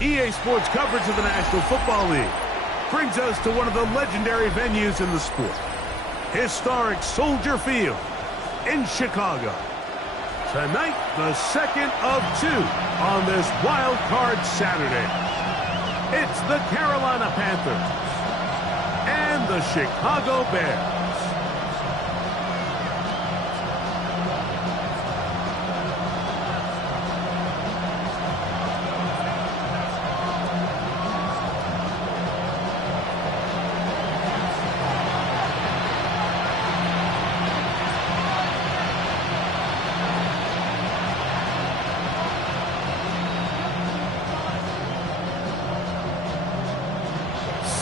EA Sports coverage of the National Football League brings us to one of the legendary venues in the sport. Historic Soldier Field in Chicago. Tonight, the second of two on this wild card Saturday. It's the Carolina Panthers and the Chicago Bears.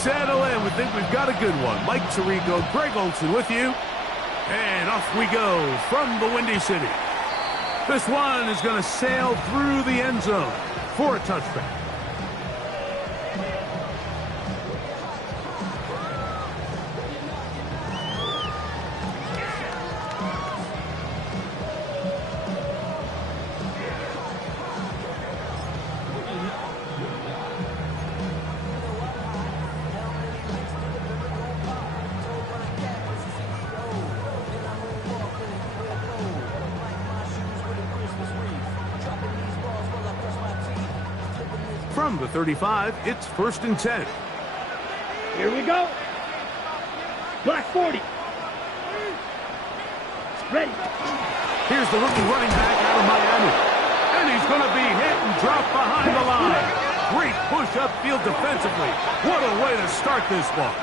Settle in. We think we've got a good one. Mike Tirico, Greg Olson with you. And off we go from the Windy City. This one is going to sail through the end zone for a touchback. From the 35, it's 1st and 10. Here we go. Black 40. Ready. Here's the rookie running back out of Miami. And he's going to be hit and dropped behind the line. Great push upfield defensively. What a way to start this one.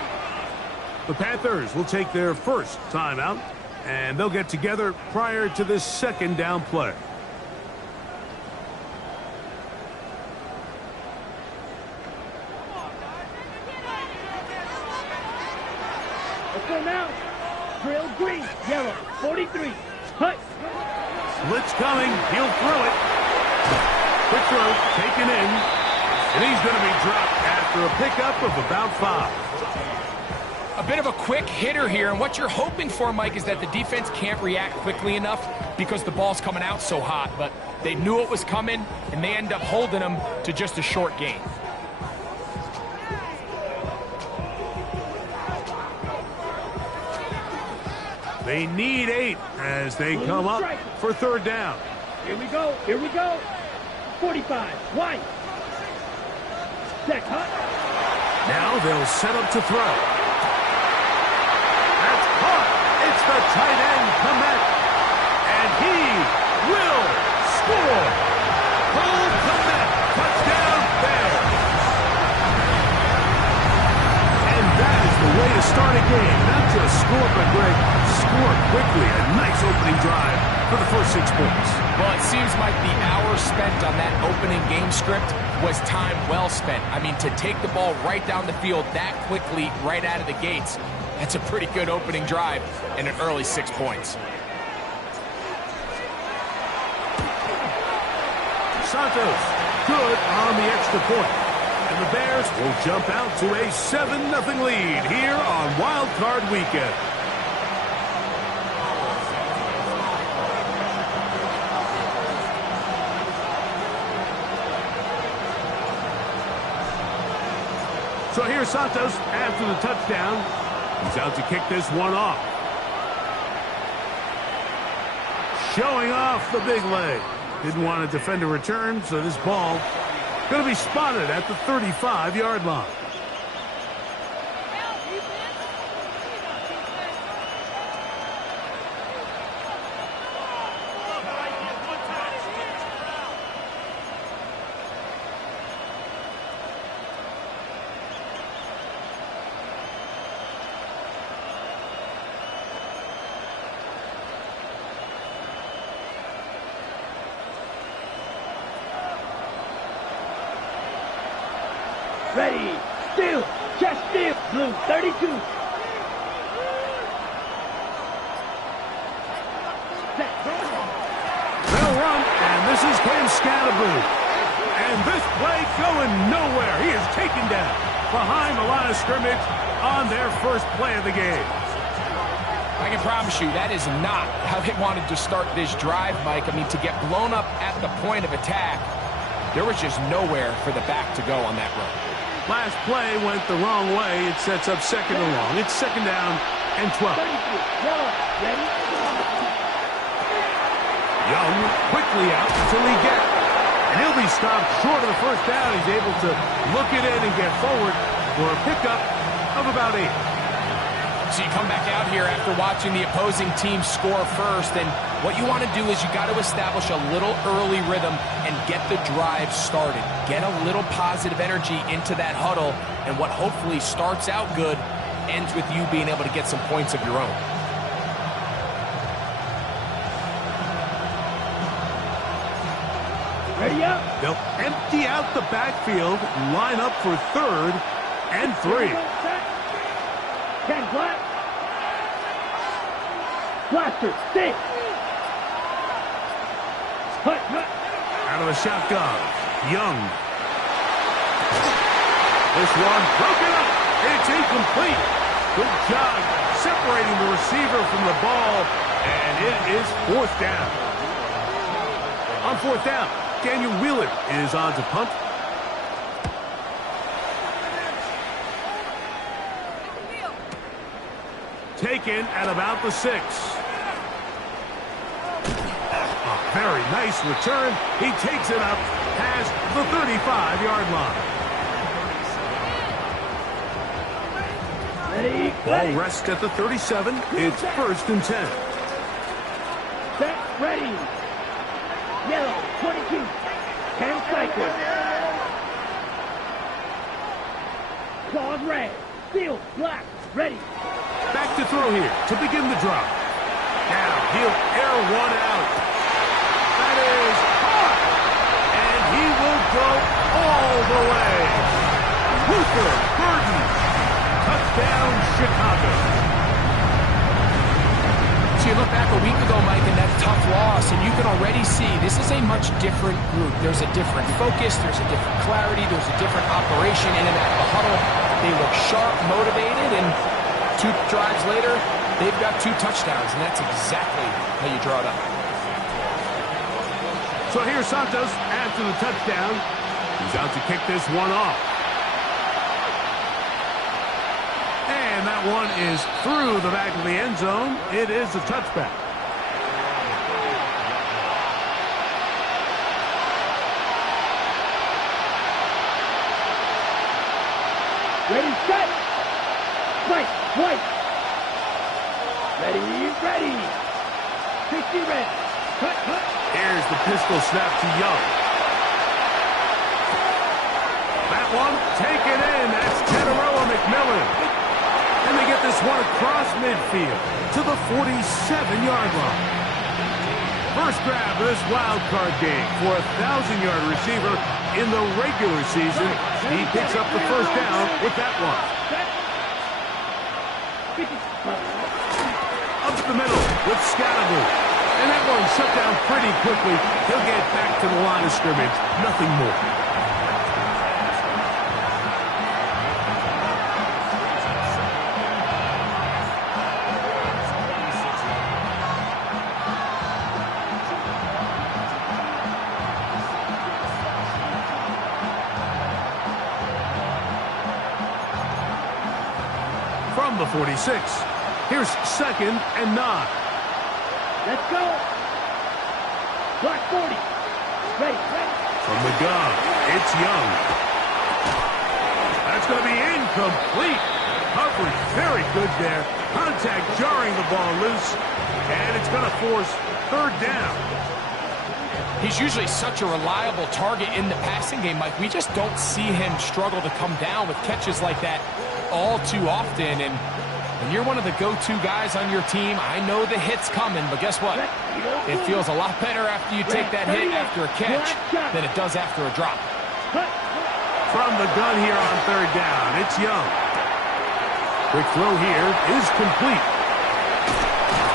The Panthers will take their first timeout, and they'll get together prior to this second down play. Now, drill green, yellow, 43. Hut. Blitz coming. He'll throw it. Quick throw, taken in. And he's going to be dropped after a pickup of about 5. A bit of a quick hitter here, and what you're hoping for, Mike, is that the defense can't react quickly enough because the ball's coming out so hot. But they knew it was coming, and they end up holding them to just a short gain. They need 8 as they come up for 3rd down. Here we go. Here we go. 45. White. Check, Hut. Now they'll set up to throw. That's caught. It's the tight end, Komet. And he will score. Cole Komet. Touchdown, Bears. And that is the way to start a game. Not just score, but Greg, score quickly. A nice opening drive for the first 6 points. Well, it seems like the hour spent on that opening game script was time well spent. I mean, to take the ball right down the field that quickly, right out of the gates, that's a pretty good opening drive and an early 6 points. Santos, good on the extra point. And the Bears will jump out to a 7-0 lead here on Wild Card Weekend. So here's Santos after the touchdown. He's out to kick this one off. Showing off the big leg. Didn't want to defend a return, so this ball going to be spotted at the 35-yard line. Ready. Still. Chest still. Blue 32. They'll run, and this is Cam Scatterboo. And this play going nowhere. He is taken down behind the line of scrimmage on their first play of the game. I can promise you that is not how they wanted to start this drive, Mike. I mean, to get blown up at the point of attack, There was just nowhere for the back to go on that run. Last play went the wrong way. It sets up second and long. It's second down and 12. Young quickly out until he gets. And he'll be stopped short of the first down. He's able to look it in and get forward for a pickup of about 8. So you come back out here after watching the opposing team score first, and what you want to do is you got to establish a little early rhythm and get the drive started. Get a little positive energy into that huddle, and what hopefully starts out good ends with you being able to get some points of your own. Ready up. They'll empty out the backfield, line up for 3rd and 3. 10 flat. Blaster, stick. Hut. Out of the shotgun, Young. This one broken up. It's incomplete. Good job separating the receiver from the ball, and it is 4th down. On 4th down, Daniel Wheeler is on to punt. Taken at about the 6. A very nice return. He takes it up past the 35-yard line. Ready. Ball rests at the 37. It's 1st and 10. Set, ready. Yellow, 22. 10 cycle. Claws red. Field, black. Ready. Back to throw here to begin the drop. Now he'll air one out. That is hot. And he will go all the way. Luther Burden. Touchdown, Chicago. So you look back a week ago, Mike, and that tough loss, and you can already see this is a much different group. There's a different focus, there's a different clarity, there's a different operation in and out of the huddle. They look sharp, motivated, and 2 drives later, they've got 2 touchdowns, and that's exactly how you draw it up. So here's Santos after the touchdown. He's out to kick this one off. And that one is through the back of the end zone. It is a touchback. Ready, set. Right, right. Ready. 60 red. Cut. Here's the pistol snap to Young. That one taken in. That's Teteroa McMillan. And they get this one across midfield to the 47-yard line. First grab of this wild card game for a 1,000-yard receiver in the regular season. He picks up the first down with that one. Up the middle with Scalaboo. And that one shut down pretty quickly. He'll get back to the line of scrimmage. Nothing more. From the 46, here's 2nd and 9. Let's go. Black 40. Ready. From the gun, it's Young. That's going to be incomplete. Coverage very good there. Contact jarring the ball loose. And it's going to force 3rd down. He's usually such a reliable target in the passing game, Mike. We just don't see him struggle to come down with catches like that all too often. And when you're one of the go-to guys on your team, I know the hit's coming, but guess what? It feels a lot better after you take that hit after a catch than it does after a drop. From the gun here on 3rd down, it's Young. Quick throw here is complete.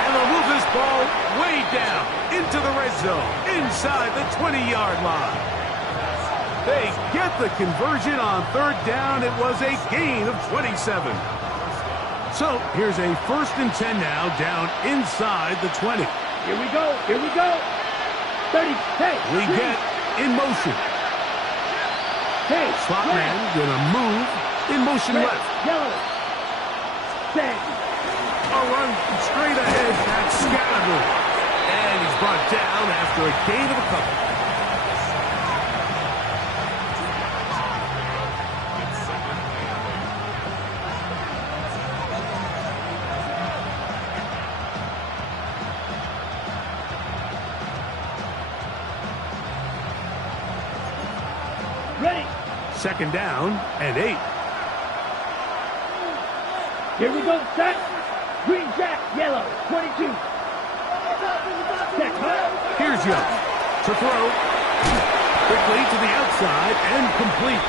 And they'll move this ball way down into the red zone, inside the 20-yard line. They get the conversion on 3rd down. It was a gain of 27. So here's a 1st and 10 now, down inside the 20. Here we go. 30. Hey. We get in motion. Hey, Slot red. man gonna move in motion Red. left. Yellow. Set. A run straight ahead. That's Scattergood. And he's brought down after a gain of a couple. Ready. Second down and 8. Here we go, set. Green jack, yellow, 22. Set, hut. Here's Young to throw. Quickly to the outside and complete.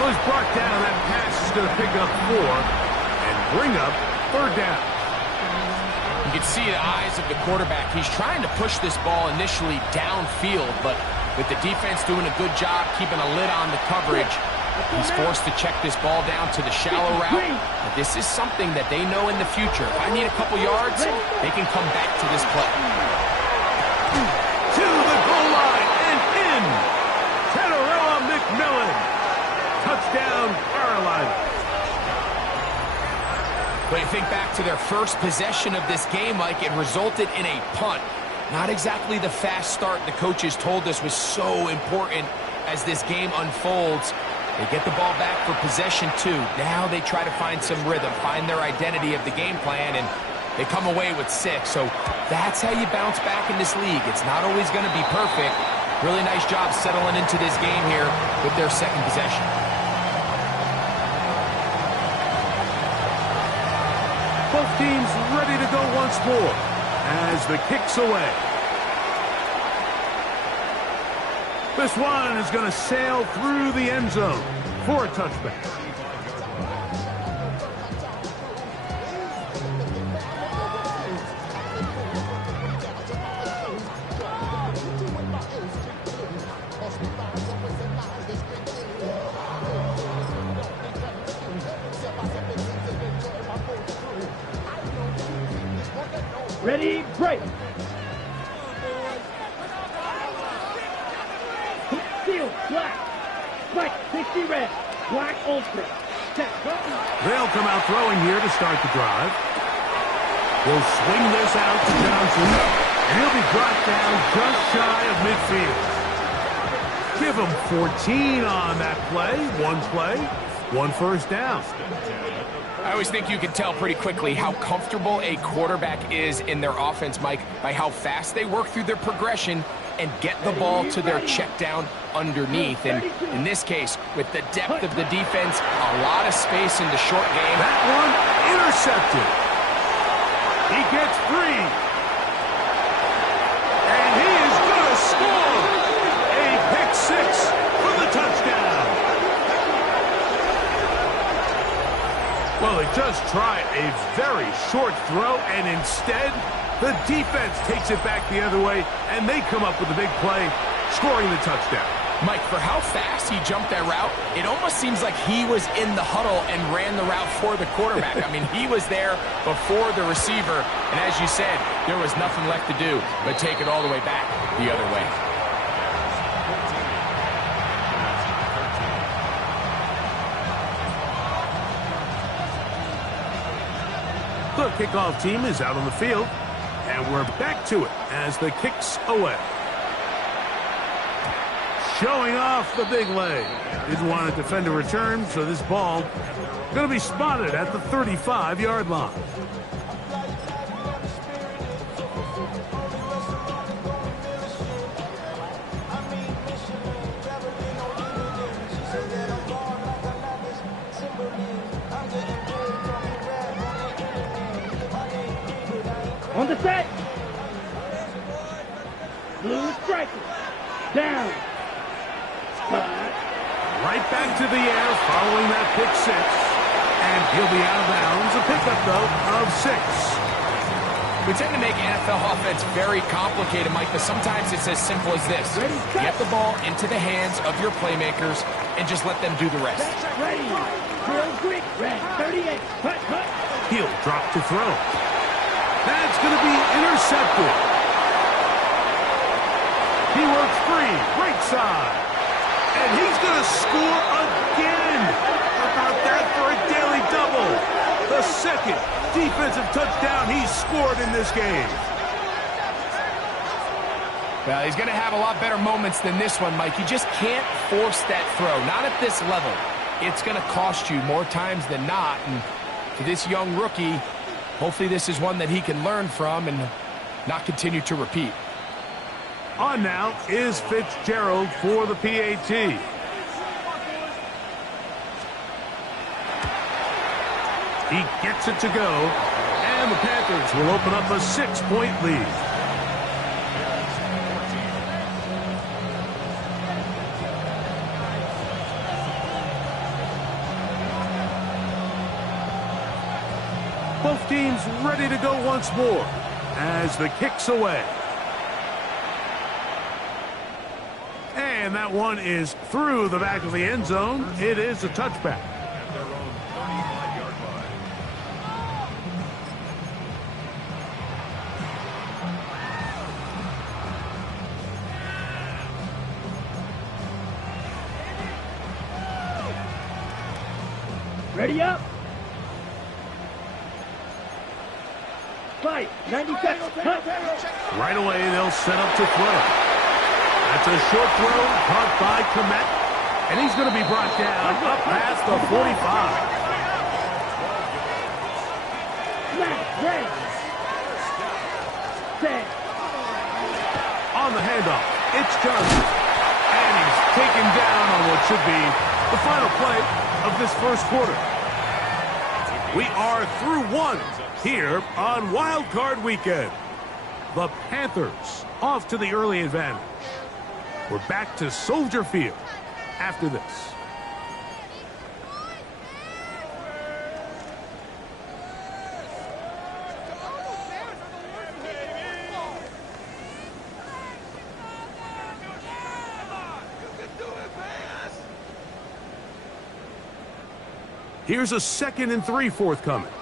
Well, he's brought down. That pass is going to pick up 4 and bring up third down. You can see the eyes of the quarterback. He's trying to push this ball initially downfield, but with the defense doing a good job keeping a lid on the coverage, he's forced to check this ball down to the shallow route. But this is something that they know in the future. If I need a couple yards, they can come back to this play. To the goal line and in. Tenorella McMillan. Touchdown, Carolina. When you think back to their first possession of this game, Mike, it resulted in a punt. Not exactly the fast start the coaches told us was so important as this game unfolds. They get the ball back for possession 2. Now they try to find some rhythm, find their identity of the game plan, and they come away with 6. So that's how you bounce back in this league. It's not always going to be perfect. Really nice job settling into this game here with their second possession. Both teams ready to go once more as the kick's away. This one is going to sail through the end zone for a touchback. Ready, break. Seal, black. Spike, 60 red. Black ultra. Set, button. They'll come out throwing here to start the drive. He'll swing this out to Johnson, and he'll be brought down just shy of midfield. Give him 14 on that play, one first down. I always think you can tell pretty quickly how comfortable a quarterback is in their offense, Mike, by how fast they work through their progression and get the ball to their check down underneath. And in this case, with the depth of the defense, a lot of space in the short game. That one intercepted. He gets free. And he is going to score. A pick 6 for the touchdown. Well, they just tried a very short throw, and instead, the defense takes it back the other way, and they come up with a big play, scoring the touchdown. Mike, for how fast he jumped that route, it almost seems like he was in the huddle and ran the route for the quarterback. I mean, he was there before the receiver, and as you said, there was nothing left to do but take it all the way back the other way. The kickoff team is out on the field, and we're back to it as the kick's away. Showing off the big leg. Didn't want to defend a return, so this ball going to be spotted at the 35-yard line. On the set. Blue striker. Down. Right back to the air following that pick 6. And he'll be out of bounds. A pickup, though, of 6. We tend to make NFL offense very complicated, Mike, but sometimes it's as simple as this. Get the ball into the hands of your playmakers and just let them do the rest. Ready. Real quick. Red. 38. Hut, hut. He'll drop to throw. That's going to be intercepted. He works free. Right side. And he's going to score again. How about that for a daily double? The second defensive touchdown he's scored in this game. Well, he's going to have a lot better moments than this one, Mike. You just can't force that throw. Not at this level. It's going to cost you more times than not. And for this young rookie, hopefully this is one that he can learn from and not continue to repeat. On now is Fitzgerald for the PAT. He gets it to go, and the Panthers will open up a 6-point lead. Both teams ready to go once more as the kick's away. And that one is through the back of the end zone. It is a touchback. Ready up. Fight. 90 seconds. Cut. Right away, they'll set up to throw. That's a short throw, caught by Komet. And he's going to be brought down up past the 45. Ready. Set. On the handoff, it's Johnson. And he's taken down on what should be the final play of this first quarter. We are through one here on Wild Card Weekend. The Panthers off to the early advantage. We're back to Soldier Field after this. Here's a 2nd and 3 forthcoming.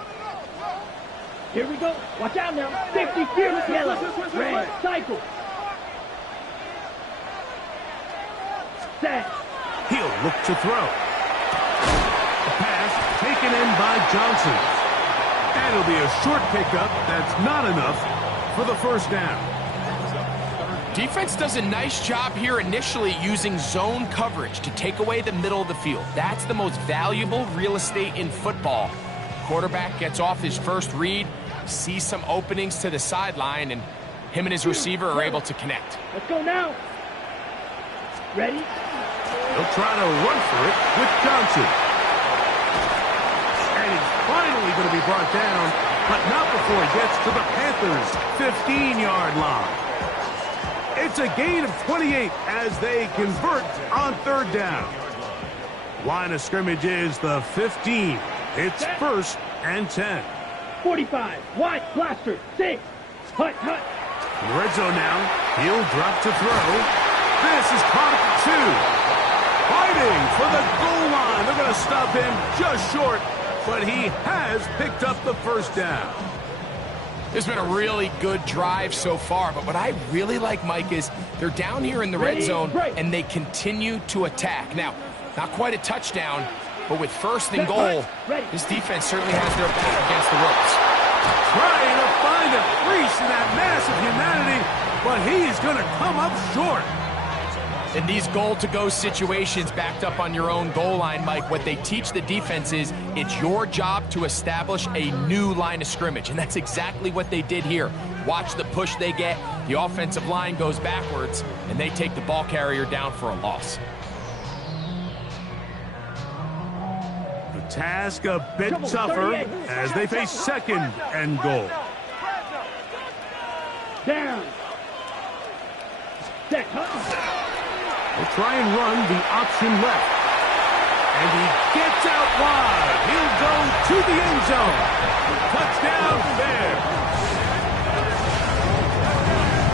Here we go. Watch out now. 50 feet. Yellow. Red. Cycle. Set. He'll look to throw. The pass taken in by Johnson. And it'll be a short pickup. That's not enough for the first down. Defense does a nice job here initially using zone coverage to take away the middle of the field. That's the most valuable real estate in football. Quarterback gets off his first read, sees some openings to the sideline, and him and his receiver are able to connect. Let's go now. Ready? He'll try to run for it with Johnson. And he's finally going to be brought down, but not before he gets to the Panthers' 15-yard line. It's a gain of 28 as they convert on third down. Line of scrimmage is the 15. It's 1st and 10. 45. Wide. Blaster. 6. Hut. In the red zone now. He'll drop to throw. This is caught at the 2. Fighting for the goal line. They're going to stop him just short, but he has picked up the first down. This has been a really good drive so far, but what I really like, Mike, is they're down here in the red zone, and they continue to attack. Now, not quite a touchdown, but with 1st and goal, this defense certainly has their back against the ropes. Trying to find a crease in that mass of humanity, but he's going to come up short. In these goal-to-go situations backed up on your own goal line, Mike, what they teach the defense is it's your job to establish a new line of scrimmage, and that's exactly what they did here. Watch the push they get. The offensive line goes backwards, and they take the ball carrier down for a loss. The task a bit tougher as they face 2nd and goal. Down. Set. He'll try and run the option left. And he gets out wide. He'll go to the end zone. Touchdown there.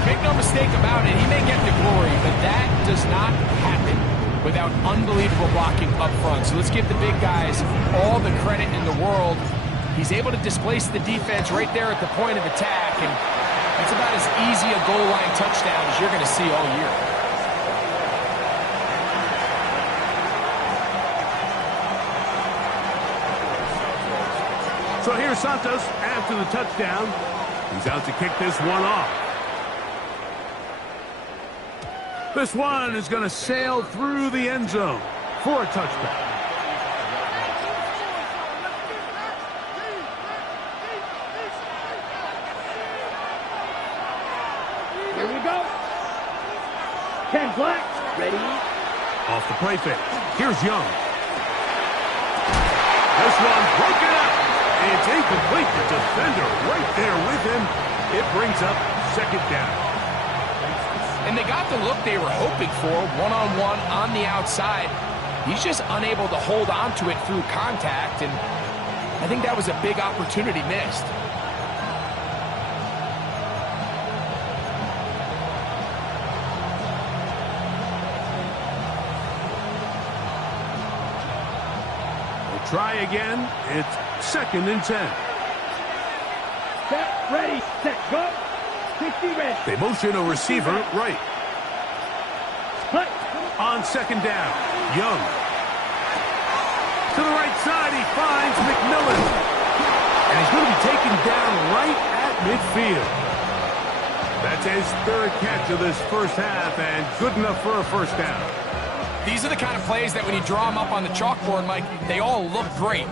Make no mistake about it, he may get the glory, but that does not happen without unbelievable blocking up front. So let's give the big guys all the credit in the world. He's able to displace the defense right there at the point of attack, and that's about as easy a goal line touchdown as you're going to see all year. So here's Santos after the touchdown. He's out to kick this one off. This one is going to sail through the end zone for a touchback. Here we go. 10 black. Ready. Off the play fake. Here's Young. This one broken up. It's incomplete. The defender right there with him. It brings up second down. And they got the look they were hoping for, one-on-one on the outside. He's just unable to hold on to it through contact, and I think that was a big opportunity missed. We'll try again. It's 2nd and 10. Set, ready, set, go. 60 red. They motion a receiver right. Cut. On 2nd down, Young. To the right side, he finds McMillan. And he's going to be taken down right at midfield. That's his 3rd catch of this first half, and good enough for a first down. These are the kind of plays that when you draw them up on the chalkboard, Mike, they all look great.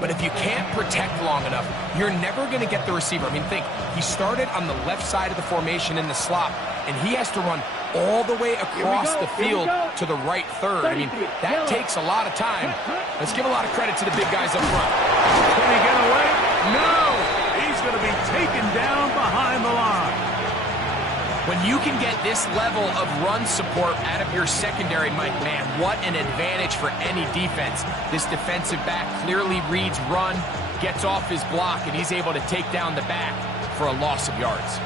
But if you can't protect long enough, you're never going to get the receiver. I mean, think, he started on the left side of the formation in the slot, and he has to run all the way across the field to the right third. I mean, that takes a lot of time. Let's give a lot of credit to the big guys up front. Can he get away? No! He's going to be taken down behind the line. When you can get this level of run support out of your secondary, Mike, man, what an advantage for any defense. This defensive back clearly reads run, gets off his block, and he's able to take down the back for a loss of yards.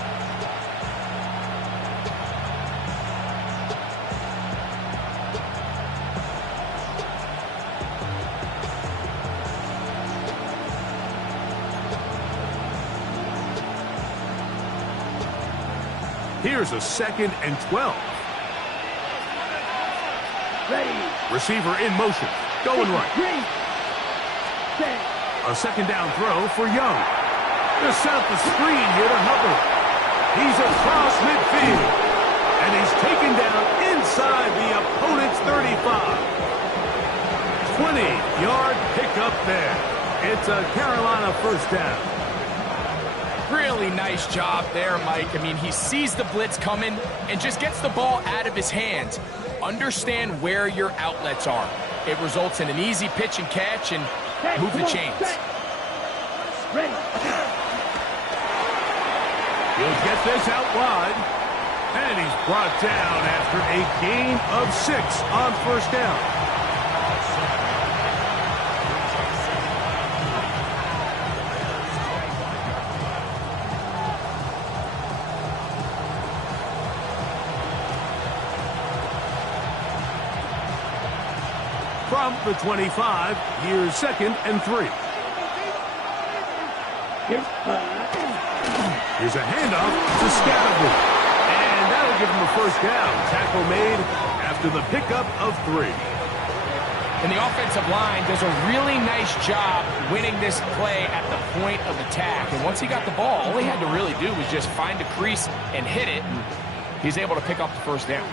Here's a 2nd and 12. Ready. Receiver in motion. Going right. Green. Set. A 2nd down throw for Young. They set up the screen here to Hubbard. He's across midfield. And he's taken down inside the opponent's 35. 20-yard pickup there. It's a Carolina first down. Really nice job there, Mike. I mean, he sees the blitz coming and just gets the ball out of his hands. Understand where your outlets are. It results in an easy pitch and catch and move the chains. Ready. He'll get this out wide. And he's brought down after a gain of 6 on first down. From the 25, here's 2nd and 3. Here's a handoff to Scattergood. And that'll give him a first down. Tackle made after the pickup of 3. And the offensive line does a really nice job winning this play at the point of attack. And once he got the ball, all he had to really do was just find a crease and hit it. And he's able to pick up the first down.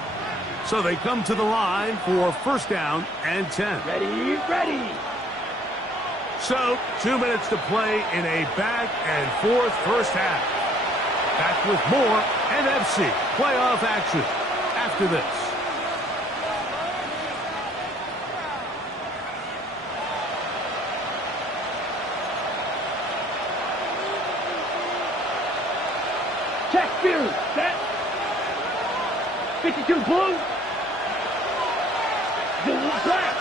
So they come to the line for first down and 10. Ready, ready. So 2 minutes to play in a back and forth first half. Back with more NFC playoff action after this. Check Fury. Set. 52 blue. Black.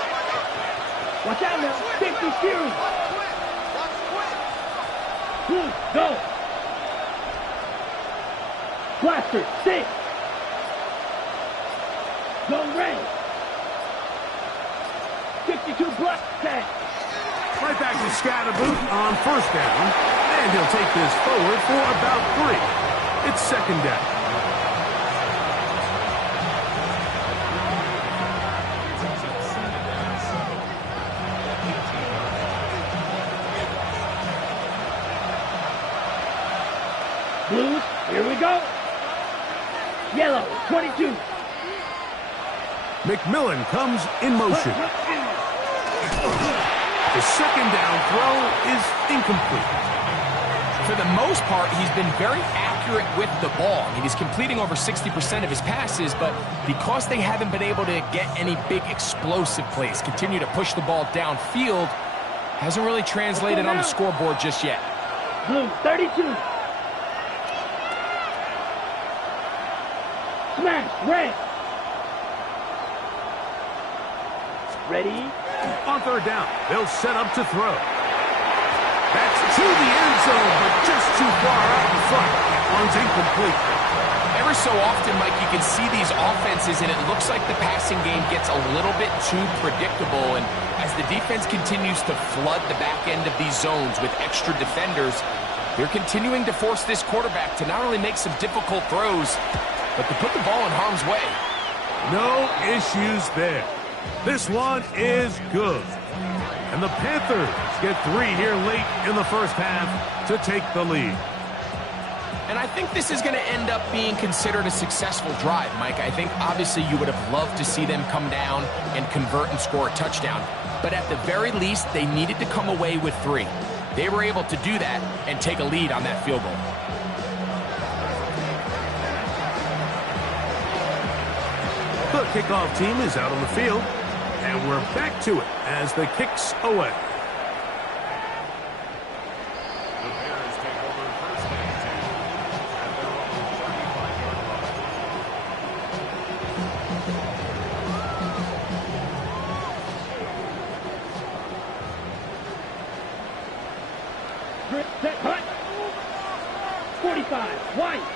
Watch out now. 50 Fury. Blue. Go. Blaster. 6. Go ready. 52 black. Set. Right back to Scatterboot on first down. And he'll take this forward for about 3. It's second down. Blues, here we go. Yellow, 22. McMillan comes in motion. The second down throw is incomplete. For the most part, he's been very accurate with the ball. I mean, he's completing over 60% of his passes, but because they haven't been able to get any big explosive plays, continue to push the ball downfield, hasn't really translated on the scoreboard just yet. Blue, 32. Smash, red. Ready? On third down, they'll set up to throw. That's to the end zone, but just too far out in front. That one's incomplete. Every so often, Mike, you can see these offenses, and it looks like the passing game gets a little bit too predictable. And as the defense continues to flood the back end of these zones with extra defenders, they're continuing to force this quarterback to not only make some difficult throws, but to put the ball in harm's way. No issues there. This one is good. And the Panthers get 3 here late in the first half to take the lead. And I think this is going to end up being considered a successful drive, Mike. I think obviously you would have loved to see them come down and convert and score a touchdown. But at the very least, they needed to come away with 3. They were able to do that and take a lead on that field goal. The kickoff team is out on the field. And we're back to it as the kick's away. The Bears take over first and 10 at their own 35-yard line. Grip, set, hut. 45, White.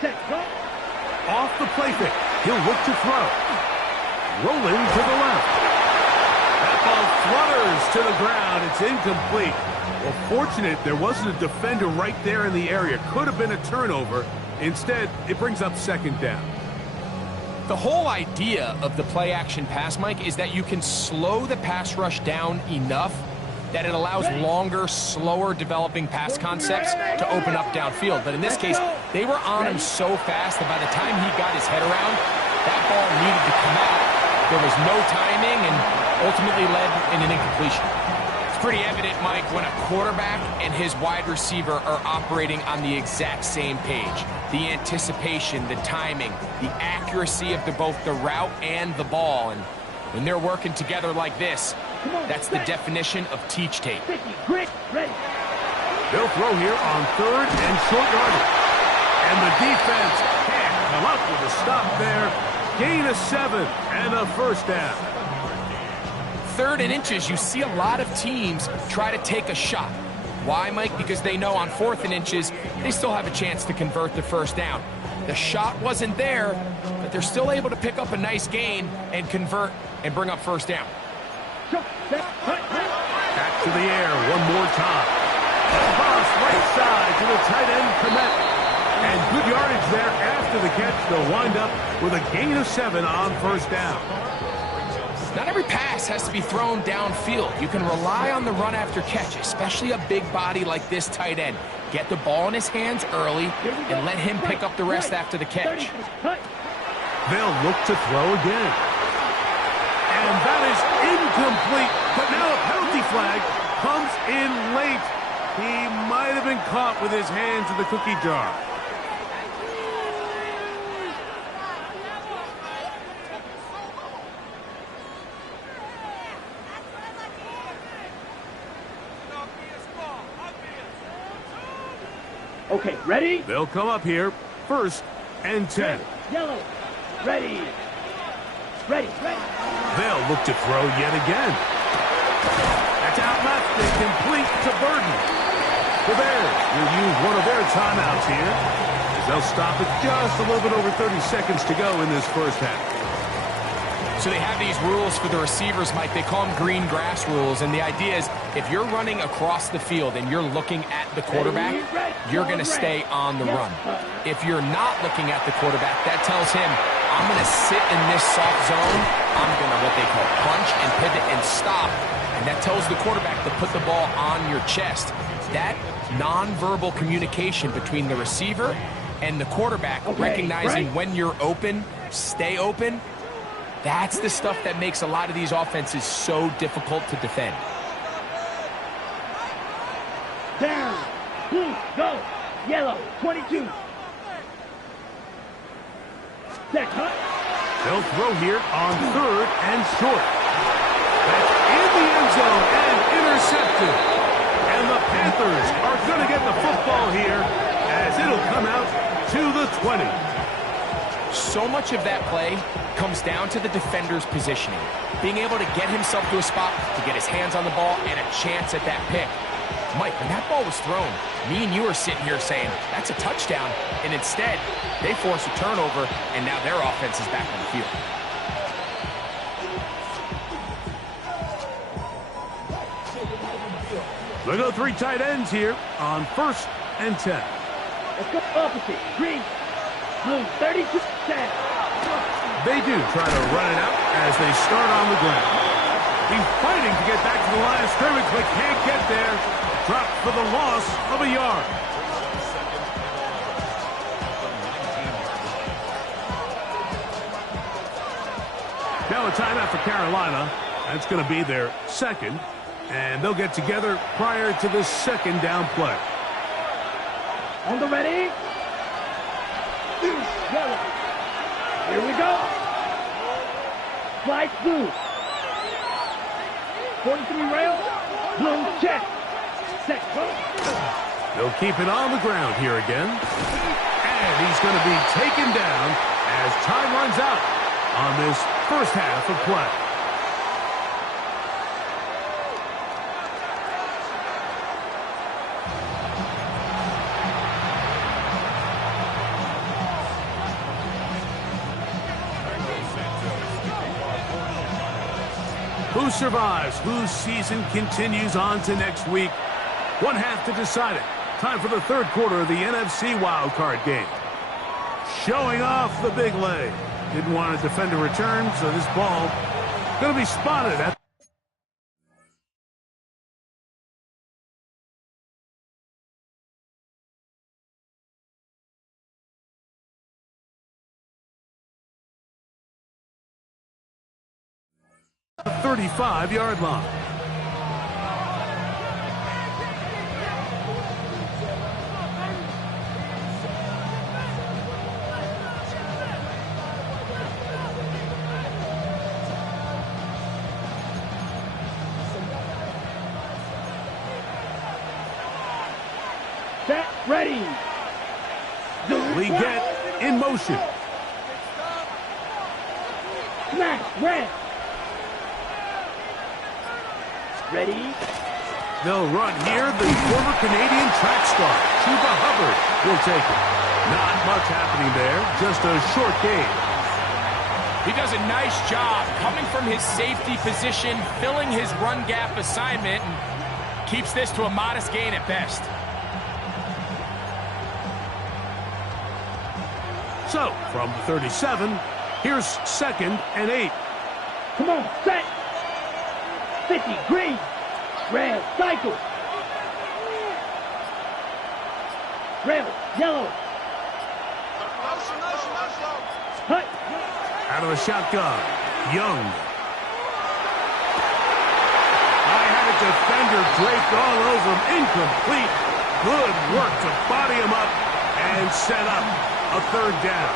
Set, go. Off the play fake. He'll look to throw. Rolling to the left. That ball flutters to the ground. It's incomplete. Well, fortunate there wasn't a defender right there in the area. Could have been a turnover. Instead, it brings up second down. The whole idea of the play-action pass, Mike, is that you can slow the pass rush down enough that it allows longer, slower developing pass concepts to open up downfield. But in this case, they were on him so fast that by the time he got his head around, that ball needed to come out. There was no timing and ultimately led in an incompletion. It's pretty evident, Mike, when a quarterback and his wide receiver are operating on the exact same page. The anticipation, the timing, the accuracy of both the route and the ball. And when they're working together like this, that's the definition of teach tape. Grit, ready. They'll throw here on third and short yardage. And the defense can't come up with a stop there. Gain of 7 and a first down. 3rd and inches, you see a lot of teams try to take a shot. Why, Mike? Because they know on 4th and inches, they still have a chance to convert the first down. The shot wasn't there, but they're still able to pick up a nice gain and convert and bring up first down. Back to the air one more time. Across right side to the tight end, Komet. And good yardage there after the catch. They'll wind up with a gain of 7 on first down. Not every pass has to be thrown downfield. You can rely on the run after catch, especially a big body like this tight end. Get the ball in his hands early and let him pick up the rest after the catch. They'll look to throw again. And that is incomplete. But now a penalty flag comes in late. He might have been caught with his hands in the cookie jar. Okay, ready? They'll come up here. 1st and 10. Yellow. Ready. Ready. Ready. They'll look to throw yet again. That's out left and complete to Burden. The Bears will use one of their timeouts here, as they'll stop it just a little bit over 30 seconds to go in this first half. So they have these rules for the receivers, Mike. They call them green grass rules. And the idea is if you're running across the field and you're looking at the quarterback, you're going to stay on the run. If you're not looking at the quarterback, that tells him I'm going to sit in this soft zone. I'm going to what they call punch and pivot and stop. And that tells the quarterback to put the ball on your chest. That nonverbal communication between the receiver and the quarterback, recognizing when you're open, stay open, that's the stuff that makes a lot of these offenses so difficult to defend. Down. Blue, go. Yellow, 22. Set, cut. They'll throw here on 3rd and short. That's in the end zone and intercepted. And the Panthers are going to get the football here as it'll come out to the 20. So much of that play comes down to the defender's positioning. Being able to get himself to a spot, to get his hands on the ball, and a chance at that pick. Mike, when that ball was thrown, me and you are sitting here saying, that's a touchdown. And instead, they force a turnover, and now their offense is back on the field. They go 3 tight ends here on 1st and 10. Let's go opposite. Green. Blue, 32. Set. They do try to run it out as they start on the ground. He's fighting to get back to the line of scrimmage, but can't get there. Dropped for the loss of a yard. Now a timeout for Carolina. That's going to be their 2nd. And they'll get together prior to the 2nd down play. On the ready. Yellow. Here we go. Slide blue. 43 rail. Blue check. Set. Go. They'll keep it on the ground here again. And he's going to be taken down as time runs out on this first half of play. Who survives? Whose season continues on to next week? One half to decide it. Time for the 3rd quarter of the NFC wildcard game. Showing off the big leg. Didn't want to defend a return, so this ball going to be spotted at the 35-yard line. Set. Ready. Leggett in motion. Smash. Red. Ready. They'll run here. The former Canadian track star, Chuba Hubbard, will take it. Not much happening there. Just a short gain. He does a nice job coming from his safety position, filling his run gap assignment, and keeps this to a modest gain at best. So, from the 37, here's 2nd and 8. Come on. Set. 50. Green. Red. Cycle. Red. Yellow. Hut. Out of the shotgun. Young. I had a defender draped all over him. Incomplete. Good work to body him up and set up a 3rd down.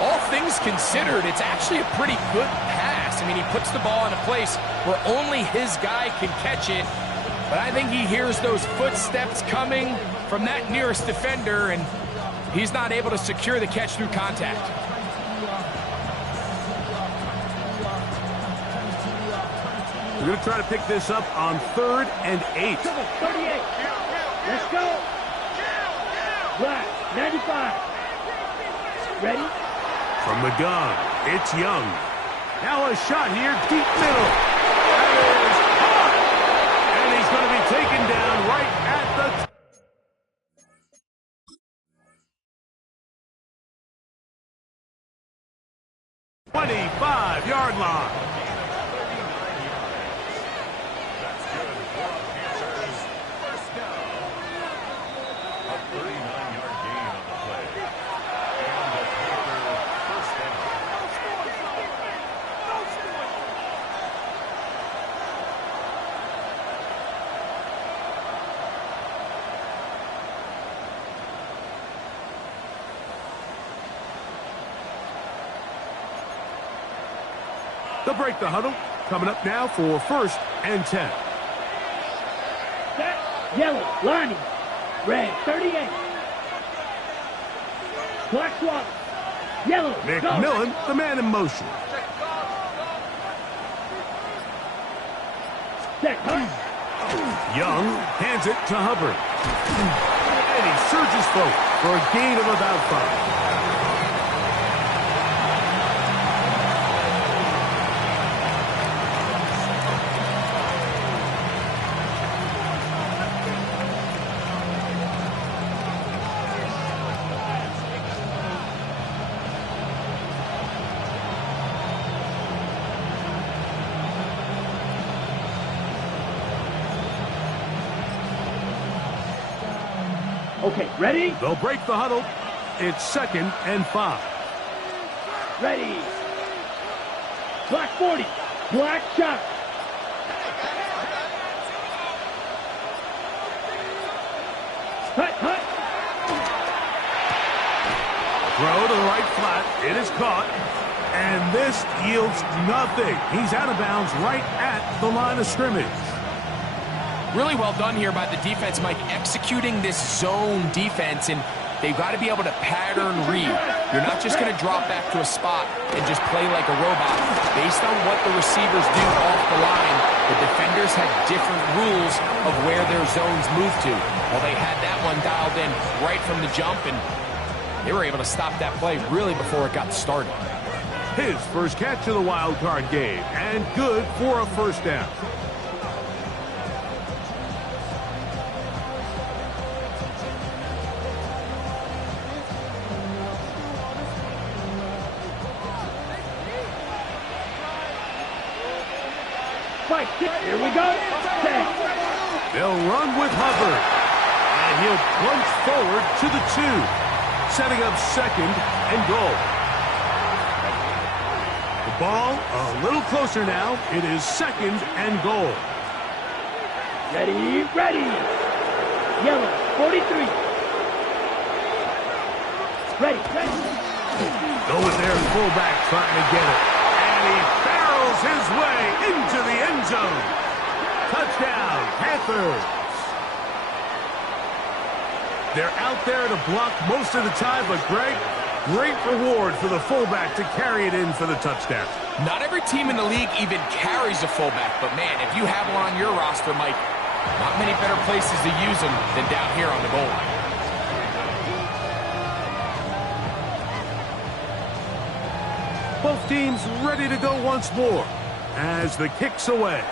All things considered, it's actually a pretty good pass. I mean, he puts the ball in a place where only his guy can catch it. But I think he hears those footsteps coming from that nearest defender, and he's not able to secure the catch through contact. We're going to try to pick this up on 3rd and 8. 38. Let's go. Black. 95. Ready? From the gun, it's Young. Now a shot here, deep middle. That is hot. And he's going to be taken down right at the 25-yard line. That's good for the Panthers. First down. A 39-yard gain on the play. And the Panther first down. They'll break the huddle. Coming up now for 1st and 10. Set. Yellow. Lonnie. Red. 38. Black swap. Yellow. McMillan, the man in motion. Set. Hunt. Young hands it to Hubbard. And he surges forward for a gain of about 5. Okay, ready? They'll break the huddle. It's 2nd and 5. Ready. Black 40. Black shot. Hut, hut. Throw to the right flat. It is caught. And this yields nothing. He's out of bounds right at the line of scrimmage. Really well done here by the defense, Mike, executing this zone defense, and they've got to be able to pattern read. You're not just going to drop back to a spot and just play like a robot. Based on what the receivers do off the line, the defenders had different rules of where their zones move to. Well, they had that one dialed in right from the jump, and they were able to stop that play really before it got started. His first catch of the wild card game, and good for a 1st down. Here we go. Set. They'll run with Hubbard. And he'll plunge forward to the 2. Setting up 2nd and goal. The ball a little closer now. It is 2nd and goal. Ready, ready. Yellow, 43. Ready, ready. Go with their fullback trying to get it. And he barrels his way into the end zone. Touchdown, Panthers. They're out there to block most of the time, but Greg, great reward for the fullback to carry it in for the touchdown. Not every team in the league even carries a fullback, but man, if you have one on your roster, Mike, not many better places to use them than down here on the goal line. Both teams ready to go once more as the kick's away.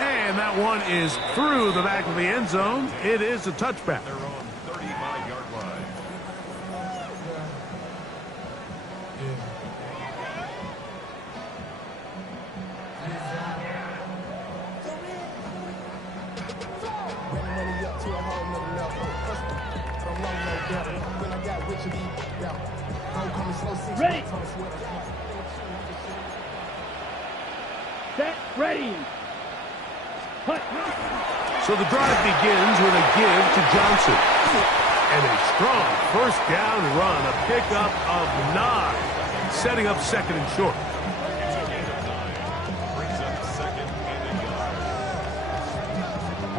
And that one is through the back of the end zone. It is a touchback. They're on 35-yard line. Ready. Set, ready. Hut. So the drive begins with a give to Johnson. And a strong 1st down run, a pickup of 9, setting up 2nd and short. It's a gain of 9. Brings up 2nd and a yard.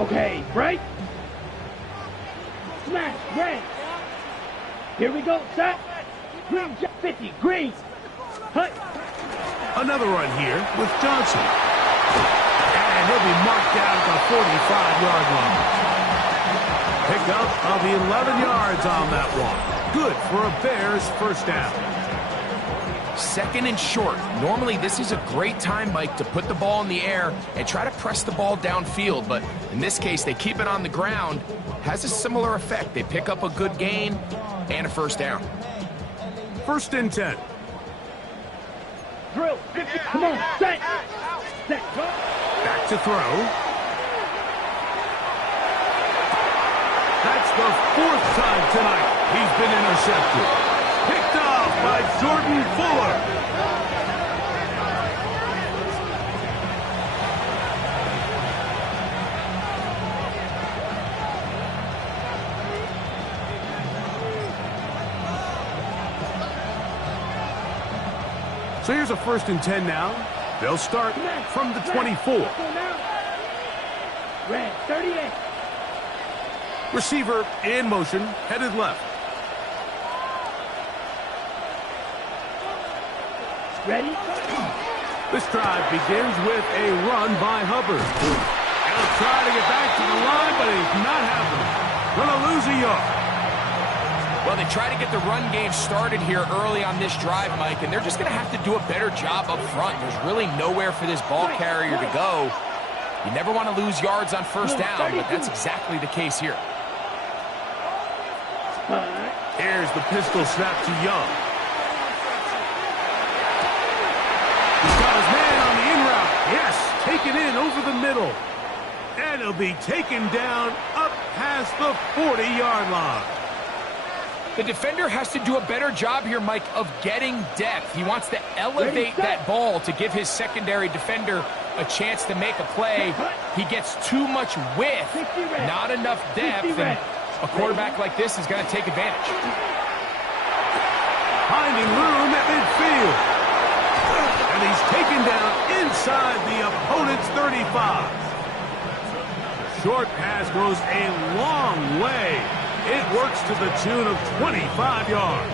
Okay, right. Smash, red. Here we go, set. Green, 50, green. Hut. Another run here with Johnson. And he'll be marked down at the 45-yard line. Pickup of 11 yards on that one. Good for a Bears 1st down. 2nd and short. Normally, this is a great time, Mike, to put the ball in the air and try to press the ball downfield. But in this case, they keep it on the ground. Has a similar effect. They pick up a good gain and a 1st down. First and 10. Drill. 50. Come on. Set. Set. Go. Back to throw. That's the 4th time tonight he's been intercepted. Picked off by Jordan Fuller. So here's a first and 10 now. They'll start from the 24. Red, 38. Receiver in motion, headed left. Ready? This drive begins with a run by Hubbard. He'll try to get back to the line, but it's not happening. Gonna lose a yard. Well, they try to get the run game started here early on this drive, Mike, and they're just going to have to do a better job up front. There's really nowhere for this ball carrier to go. You never want to lose yards on first down, but that's exactly the case here. Here's the pistol snap to Young. He's got his man on the in route. Yes, taken in over the middle. And he'll be taken down up past the 40-yard line. The defender has to do a better job here, Mike, of getting depth. He wants to elevate that ball to give his secondary defender a chance to make a play. He gets too much width, not enough depth, and a quarterback like this is going to take advantage. Finding room at midfield. And he's taken down inside the opponent's 35. Short pass goes a long way. It works to the tune of 25 yards.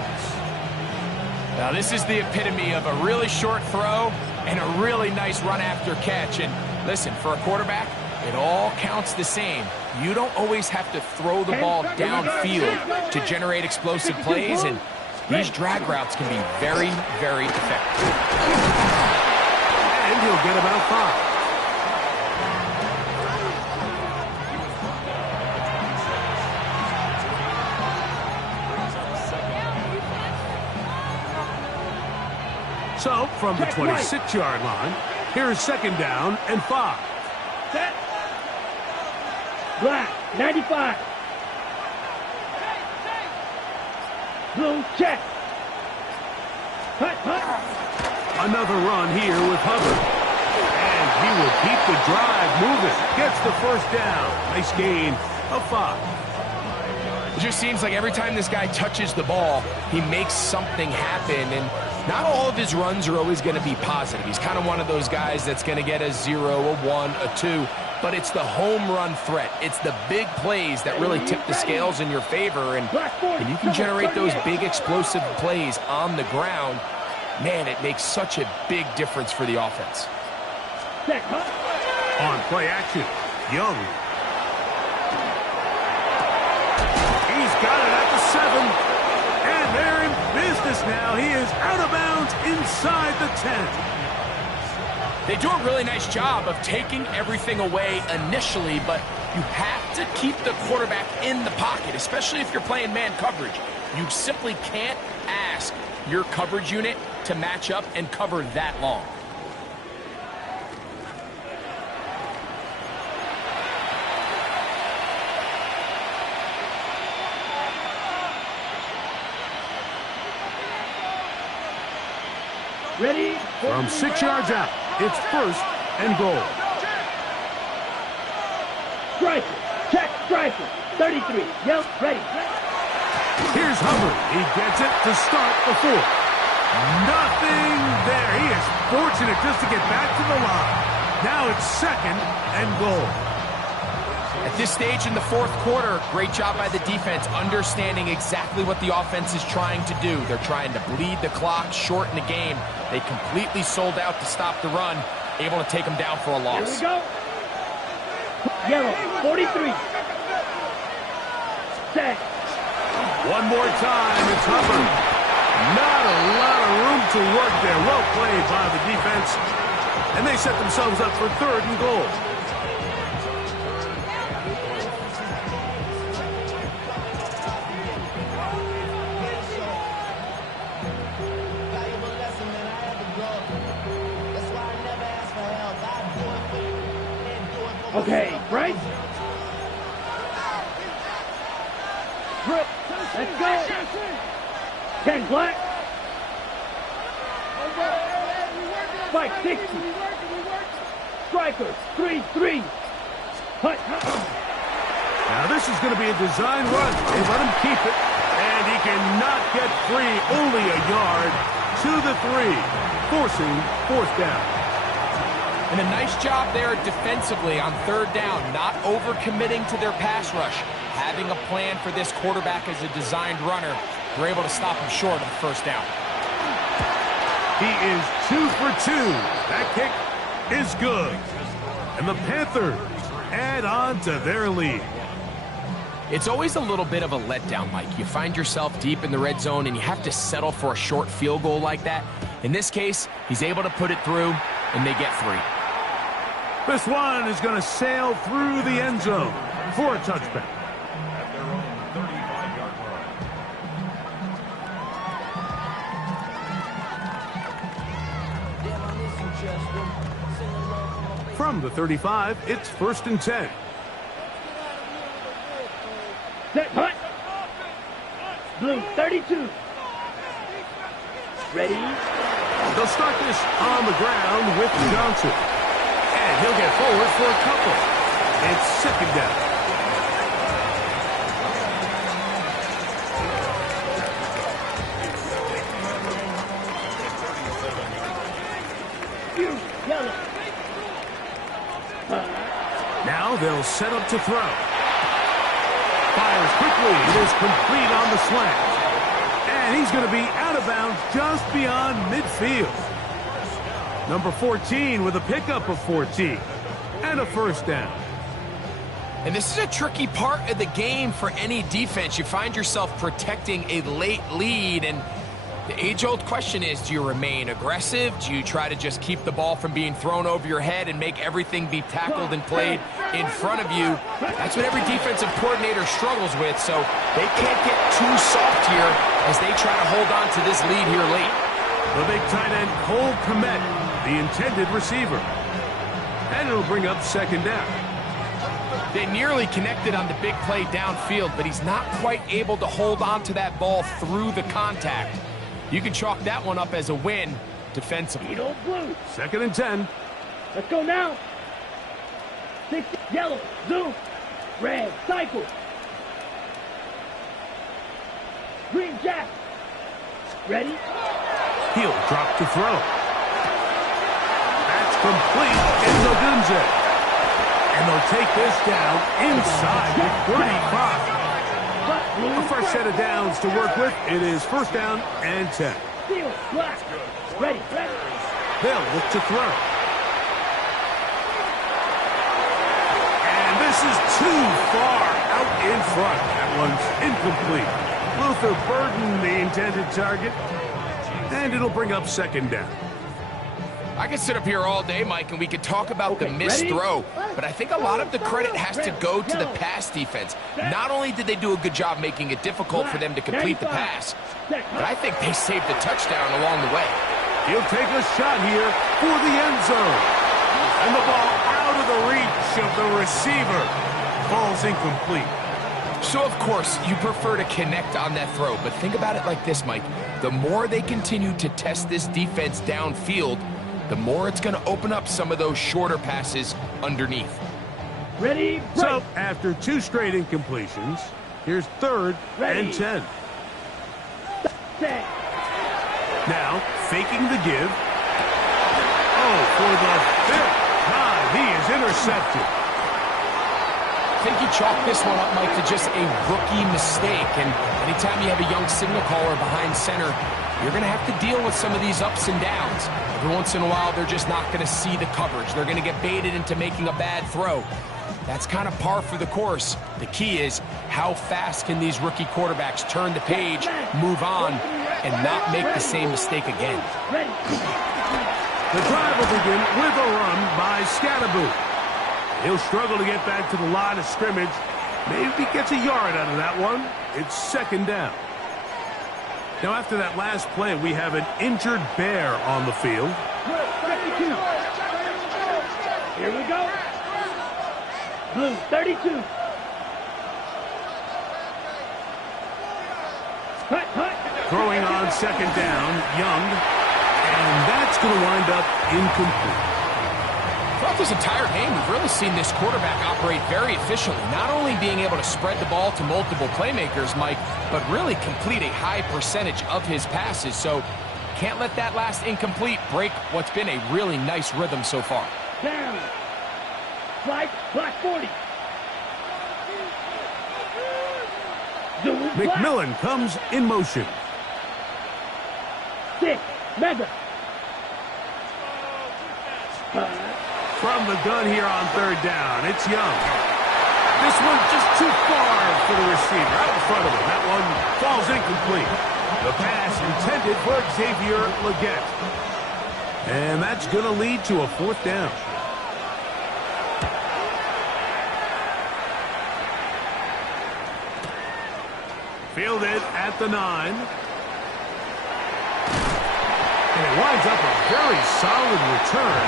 Now, this is the epitome of a really short throw and a really nice run after catch. And listen, for a quarterback, it all counts the same. You don't always have to throw the ball downfield to generate explosive plays, and these drag routes can be very, very effective. And he'll get about 5. So, from the 26-yard line, here's second down and 5. Set. Black, 95. Blue, check. Hut, hut. Another run here with Hubbard. And he will keep the drive moving. Gets the first down. Nice gain of 5. It just seems like every time this guy touches the ball, he makes something happen. And not all of his runs are always going to be positive. He's kind of one of those guys that's going to get a 0, a 1, a 2. But it's the home run threat. It's the big plays that really tip the scales in your favor. And when you can generate those big explosive plays on the ground, man, it makes such a big difference for the offense. On play action, Young. He's got it at the 7. And they're in business now. He is out of bounds inside the 10. They do a really nice job of taking everything away initially, but you have to keep the quarterback in the pocket, especially if you're playing man coverage. You simply can't ask your coverage unit to match up and cover that long. Ready? From 6 yards out, it's first and goal. Striker. Check striker. 33. Yelp. Ready. Here's Hubbard. He gets it to start the 4th. Nothing there. He is fortunate just to get back to the line. Now it's second and goal. At this stage in the 4th quarter, great job by the defense, understanding exactly what the offense is trying to do. They're trying to bleed the clock, shorten the game. They completely sold out to stop the run, able to take them down for a loss. Here we go. Yellow, 43. Set. One more time, it's Hubbard. Not a lot of room to work there. Well played by the defense. And they set themselves up for 3rd and goal. Okay, right? Let's go. 10 black. Spike 60. Strikers 3-3. Hut. Now this is going to be a design run. They let him keep it, and he cannot get free. Only a yard to the 3, forcing 4th down. And a nice job there defensively on 3rd down, not overcommitting to their pass rush. Having a plan for this quarterback as a designed runner, they're able to stop him short of the 1st down. He is 2 for 2. That kick is good. And the Panthers add on to their lead. It's always a little bit of a letdown, Mike. You find yourself deep in the red zone and you have to settle for a short field goal like that. In this case, he's able to put it through, and they get 3. This one is going to sail through the end zone for a touchback. At their own 35-yard line. From the 35, it's 1st and 10. Set, hut. Blue 32. Ready? They'll start this on the ground with Johnson. And he'll get forward for a couple. It's 2nd down. Yellow. Now they'll set up to throw. Fires quickly. It is complete on the slant. And he's going to be out of bounds just beyond midfield. Number 14 with a pickup of 14. And a 1st down. And this is a tricky part of the game for any defense. You find yourself protecting a late lead, and the age-old question is, do you remain aggressive? Do you try to just keep the ball from being thrown over your head and make everything be tackled and played in front of you? That's what every defensive coordinator struggles with, so they can't get too soft here as they try to hold on to this lead here late. The big tight end, Cole Kmet, the intended receiver. And it'll bring up 2nd down. They nearly connected on the big play downfield, but he's not quite able to hold on to that ball through the contact. You can chalk that one up as a win defensively. Blue. 2nd and 10. Let's go now. 60. Yellow. Zoom. Red. Cycle. Green jack. Ready? He'll drop to throw. That's complete. It's Odunze. And they'll take this down inside the 35. A fresh set of downs to work with. It is 1st down and 10. Field. Black. Ready. They'll look to throw. And this is too far out in front. That one's incomplete. Luther Burden, the intended target. And it'll bring up 2nd down. I could sit up here all day, Mike, and we could talk about the missed throw, but I think a lot of the credit has to go to the pass defense. Not only did they do a good job making it difficult for them to complete the pass, but I think they saved the touchdown along the way. He'll take a shot here for the end zone. And the ball out of the reach of the receiver. Ball's incomplete. So, of course, you prefer to connect on that throw, but think about it like this, Mike. The more they continue to test this defense downfield, the more it's going to open up some of those shorter passes underneath. Ready? So, after 2 straight incompletions, here's 3rd and 10. Set. Now, faking the give. Oh, for the 5th time, he is intercepted. I think you chalk this one up, Mike, to just a rookie mistake. And anytime you have a young signal caller behind center, you're going to have to deal with some of these ups and downs. Every once in a while, they're just not going to see the coverage. They're going to get baited into making a bad throw. That's kind of par for the course. The key is how fast can these rookie quarterbacks turn the page, move on, and not make the same mistake again. The drive will begin with a run by Scatterboot. He'll struggle to get back to the line of scrimmage. Maybe gets a yard out of that one. It's 2nd down. Now, after that last play, we have an injured Bear on the field. Here we go. Blue, 32. Hut, hut. Throwing on second down, Young. And that's going to wind up incomplete. Throughout this entire game, we've really seen this quarterback operate very efficiently, not only being able to spread the ball to multiple playmakers, Mike, but really complete a high percentage of his passes. So can't let that last incomplete break what's been a really nice rhythm so far. Down. Flight, block 40. Zoom, block. McMillan comes in motion. 6, mega. From the gun here on third down, it's Young. This one just too far for the receiver, out in front of him. That one falls incomplete. The pass intended for Xavier Legette. And that's going to lead to a fourth down. Fielded at the 9. And it winds up a very solid return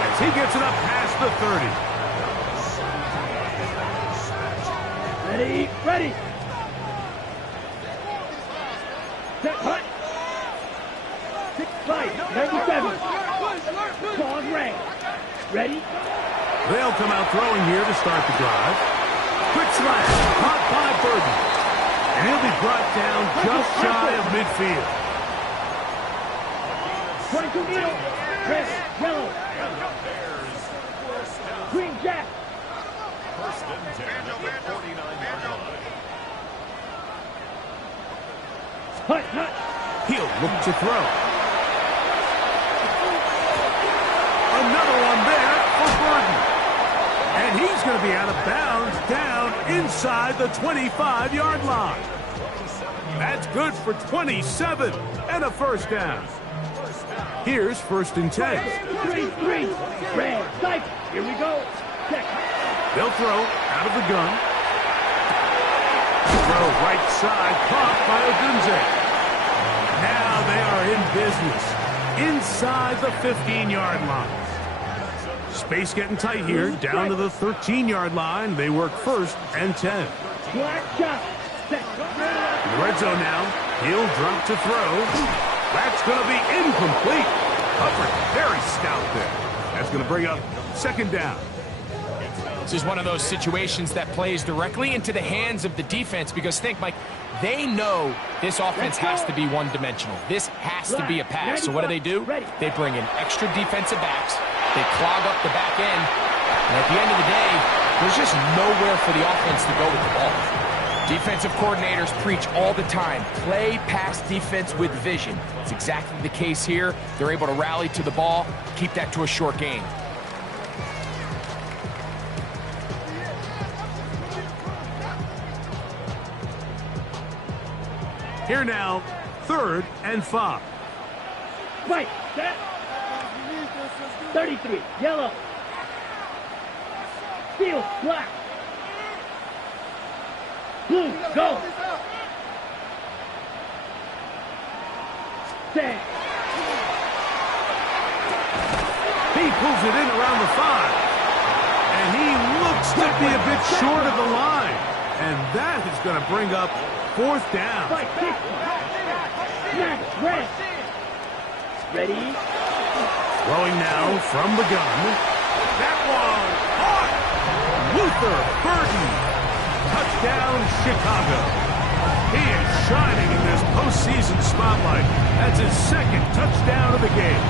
as he gets it up past the 30. Ready, ready. Set, hut. 6, 5, 97. Pause, red. Ready? They'll come out throwing here to start the drive. Quick slash, caught by Burton. And he'll be brought down just shy of midfield. 22 middle. Red, yellow. Green jack. First and 10 at the 49-yard line. Hut, hut. He'll look to throw. Another one there for Burton. And he's going to be out of bounds down inside the 25-yard line. That's good for 27 and a first down. Here's first and 10. 3, red, sight. Here we go. Check. They'll throw out of the gun. Throw right side, caught by Odunze. Now they are in business inside the 15-yard line. Space getting tight here, down to the 13-yard line. They work first and 10. Black shot. Set. In the red zone now. He'll drop to throw. That's going to be incomplete. Hubbard very stout there. That's going to bring up second down. This is one of those situations that plays directly into the hands of the defense because think, Mike, they know this offense has to be one-dimensional. This has to be a pass. So what do? They bring in extra defensive backs. They clog up the back end. And at the end of the day, there's just nowhere for the offense to go with the ball. Defensive coordinators preach all the time, play pass defense with vision. It's exactly the case here. They're able to rally to the ball, keep that to a short game. Here now, 3rd and 5. Fight. Set. 33, yellow. Field, black. Blue, go. Set. He pulls it in around the 5. And he looks to be a bit short of the line. And that is going to bring up fourth down. Fight, 60. Snap, red. Ready? Throwing now from the gun. That one caught. Luther Burton. Touchdown, Chicago. He is shining in this postseason spotlight. That's his second touchdown of the game.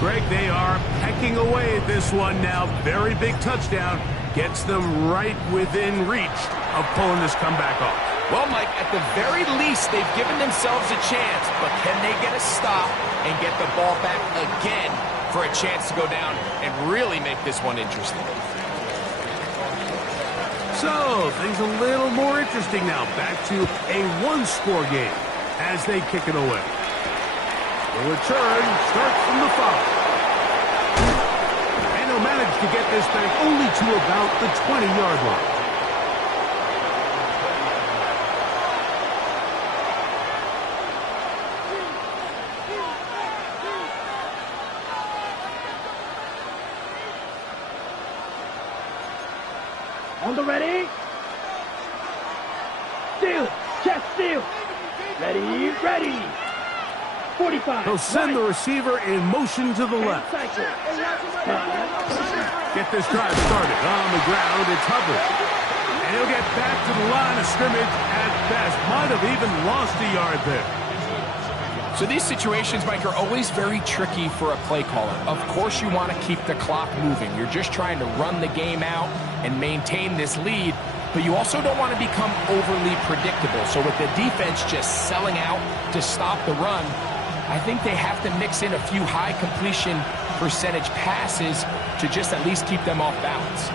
Greg, they are pecking away at this one now. Very big touchdown. Gets them right within reach of pulling this comeback off. Well, Mike, at the very least, they've given themselves a chance, but can they get a stop and get the ball back again for a chance to go down and really make this one interesting? So, things a little more interesting now. Back to a one-score game as they kick it away. The return starts from the 5. And he'll manage to get this back only to about the 20-yard line. On the ready. Steal. Chest steal. Ready, ready. 45. He'll send the receiver in motion to the left. Cycle. Get this drive started. On the ground, it's Hubbard. And he'll get back to the line of scrimmage at best. Might have even lost a yard there. So these situations, Mike, are always very tricky for a play caller. Of course you want to keep the clock moving. You're just trying to run the game out and maintain this lead, but you also don't want to become overly predictable. So with the defense just selling out to stop the run, I think they have to mix in a few high completion percentage passes to just at least keep them off balance.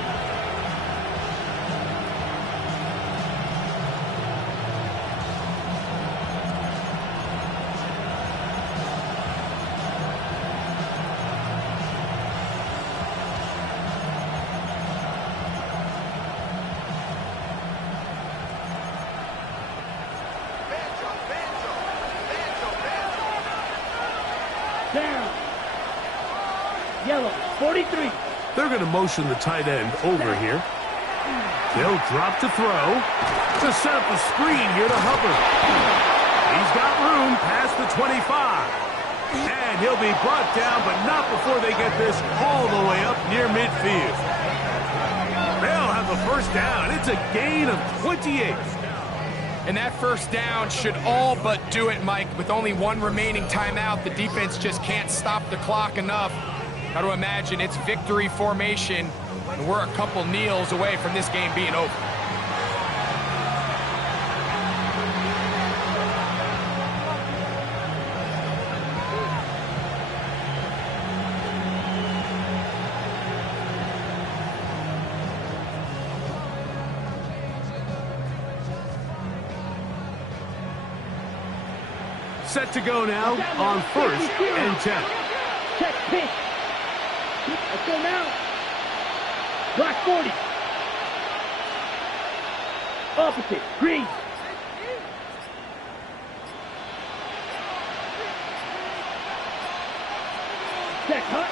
Down. Yellow, 43. They're going to motion the tight end over here. They'll drop to throw to set up the screen here to Hubbard. He's got room past the 25. And he'll be brought down, but not before they get this all the way up near midfield. They'll have the first down. It's a gain of 28. And that first down should all but do it, Mike. With only one remaining timeout, the defense just can't stop the clock enough. Got to imagine it's victory formation, and we're a couple kneels away from this game being over. Set to go now on 1st and 10. Check pitch. Let's go now. Block 40. Opposite. Green. Check hut.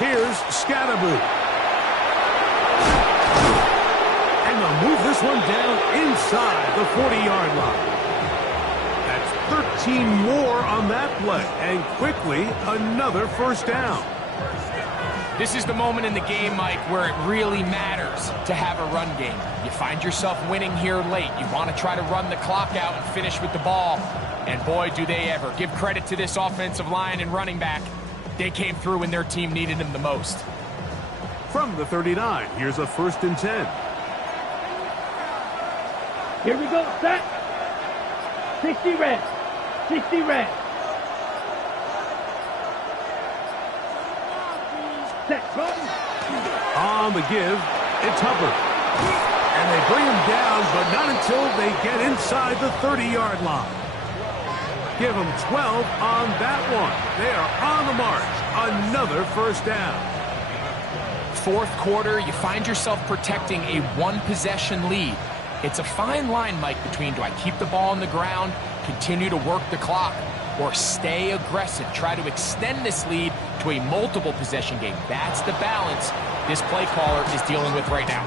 Here's Scatterboo. And they'll move this one down inside the 40-yard line. 13 more on that play, and quickly another first down. This is the moment in the game, Mike, where it really matters to have a run game. You find yourself winning here late. You want to try to run the clock out and finish with the ball. And boy, do they ever. Give credit to this offensive line and running back. They came through when their team needed them the most. From the 39, here's a 1st and 10. Here we go. Set. 60 red. 60 red. Set. Button. On the give, it's Hubbard. And they bring him down, but not until they get inside the 30-yard line. Give them 12 on that one. They are on the march. Another first down. Fourth quarter, you find yourself protecting a one-possession lead. It's a fine line, Mike, between do I keep the ball on the ground, continue to work the clock, or stay aggressive, try to extend this lead to a multiple possession game. That's the balance this play caller is dealing with right now.